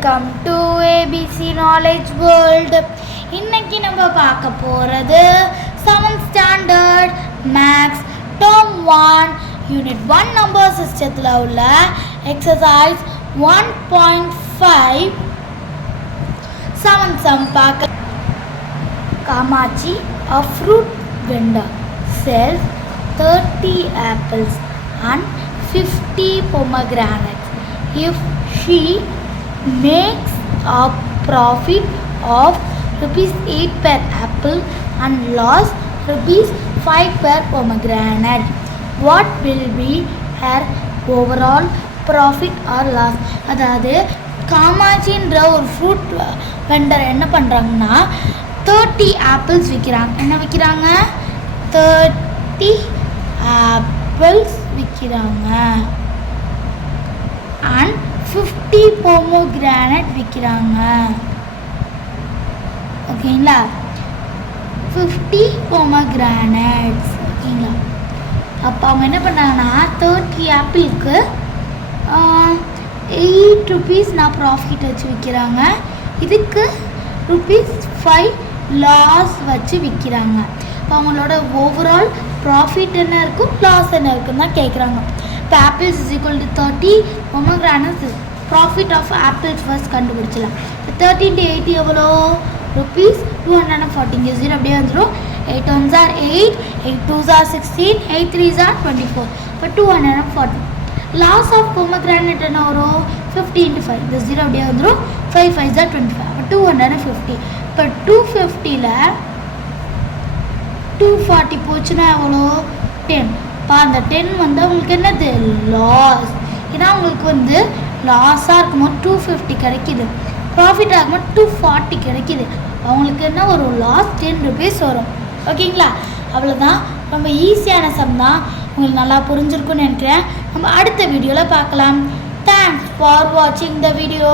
Welcome to ABC knowledge world. இன்னைக்கு நம்ம பார்க்க போகிறது 7th standard maths term 1 unit 1 number சிஸ்டத்தில் உள்ள எக்ஸசைஸ் 1.5 7th sum பார்க்க. Kamachi, a fruit vendor, sells 30 apples and 50 pomegranates. If she makes a profit of rupees 8 per apple and loss rupees 5 per pomegranate, what will be her overall profit or loss? அதாவது காமாட்சின்ற ஒரு fruit vendor என்ன பண்ணுறாங்கன்னா 30 apples விற்கிறாங்க. என்ன விற்கிறாங்க? 30 apples விற்கிறாங்க and 50 pomegranate விற்கிறாங்க. ஓகேங்களா? 50 பொமோகிரானட்ஸ். ஓகேங்களா? அப்போ அவங்க என்ன பண்ணாங்கன்னா 30 ஆப்பிளுக்கு 8 rupees நான் ப்ராஃபிட் வச்சு விற்கிறாங்க. இதுக்கு rupees 5 லாஸ் வச்சு விற்கிறாங்க. இப்போ அவங்களோட ஓவரால் ப்ராஃபிட் என்ன இருக்கும், லாஸ் என்ன இருக்குன்னு தான் கேட்குறாங்க. இப்போ apples is equal to 30, pomegranates profit of apples first கண்டுபிடிச்சலாம். இப்போ 13 to 80 எவ்வளோ? ருபீஸ் 240. 0 அப்படியே வந்துடும். 8 1s are 8, 8 2s are 16, 8 3s are 24. இப்போ 240. லாஸ் ஆஃப் பொமோகிரானட் என்ன வரும்? 50 into 5. இந்த 0 அப்படியே வந்துடும். 5 5s are 25. அப்போ 250. இப்போ 250ல் 240 போச்சுன்னா எவ்வளோ? 10. இப்போ அந்த 10 வந்து அவங்களுக்கு என்னது? லாஸ். ஏன்னா அவங்களுக்கு வந்து லாஸாக இருக்கும்போது 250 கிடைக்கிது, ப்ராஃபிட் ஆகும்போது 240 கிடைக்கிது. அவங்களுக்கு என்ன ஒரு லாஸ் 10 rupees வரும். ஓகேங்களா? அவ்வளோதான். ரொம்ப ஈஸியான சம் தான். உங்களுக்கு நல்லா புரிஞ்சிருக்குன்னு நினைக்கிறேன். நம்ம அடுத்த வீடியோவில் பார்க்கலாம். தேங்க்ஸ் ஃபார் வாட்சிங் த வீடியோ.